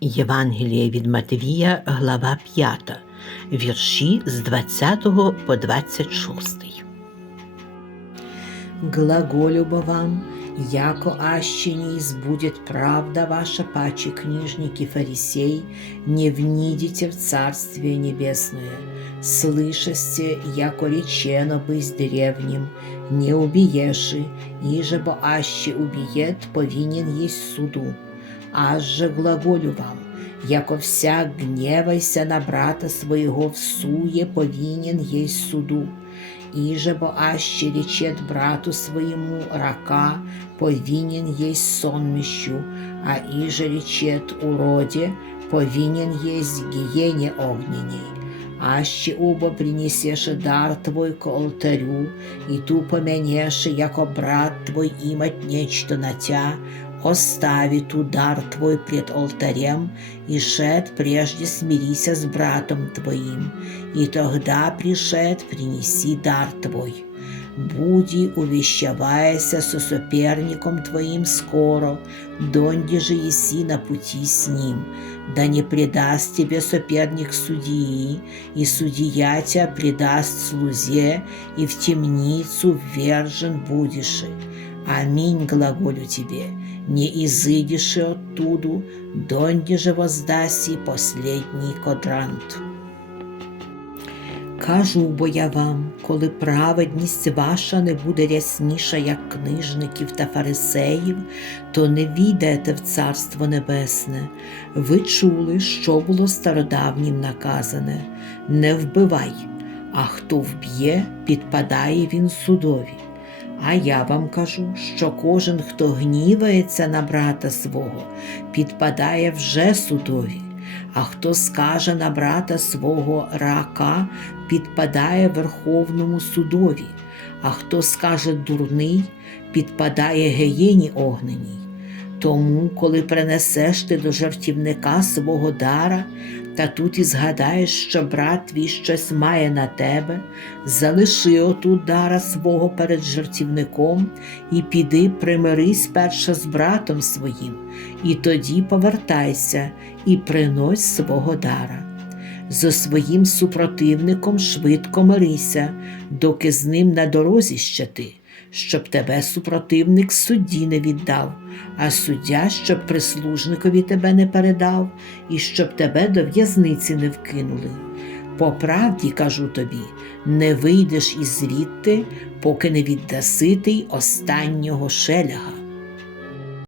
Євангеліє від Матвія, глава 5, вірші з 20 по 26. Глаголю бо вам, яко аще не избудет правда ваша, паче книжники фарисей, не внидите в Царствие Небесное. Слышасте, яко речено быть древним, не убиеши, иже бо аще убиет, повинен есть суду. Аж же глаголю вам, яко всяк гневайся на брата своего в суе, повинен есть суду. Иже бо аще речет брату своему рака, повинен есть сонмищу, а иже речет уроде, повинен есть гиене огненей. Аще убо принесеше дар твой к алтарю, и ту помянеше, яко брат твой имать нечто на тя, остави ту дар твой пред алтарем, и шед прежде смирися с братом твоим, и тогда пришед принеси дар твой. Буди увещаваяся со соперником твоим скоро, донде же еси на пути с ним, да не предаст тебе соперник судьи, и судья тебя предаст слузе, и в темницу ввержен будешь. Аминь глаголю тебе, не изыдешь оттуду, донде же воздаси последний кодрант. Кажу бо я вам, коли праведність ваша не буде рясніша, як книжників та фарисеїв, то не війдете в Царство Небесне. Ви чули, що було стародавнім наказане не вбивай, а хто вб'є, підпадає він судові. А я вам кажу, що кожен, хто гнівається на брата свого, підпадає вже судові. А хто скаже на брата свого рака, підпадає Верховному судові, а хто скаже дурний, підпадає геєні огненій. Тому, коли принесеш ти до жартівника свого дара, та тут і згадаєш, що брат твій щось має на тебе, залиши отут дара свого перед жартівником і піди примирись перше з братом своїм, і тоді повертайся і принось свого дара. Зо своїм супротивником швидко мирися, доки з ним на дорозі ще ти, щоб тебе супротивник судді не віддав, а суддя, щоб прислужникові тебе не передав, і щоб тебе до в'язниці не вкинули. По правді кажу тобі, не вийдеш із звідти, поки не віддаси ти останнього шеляга.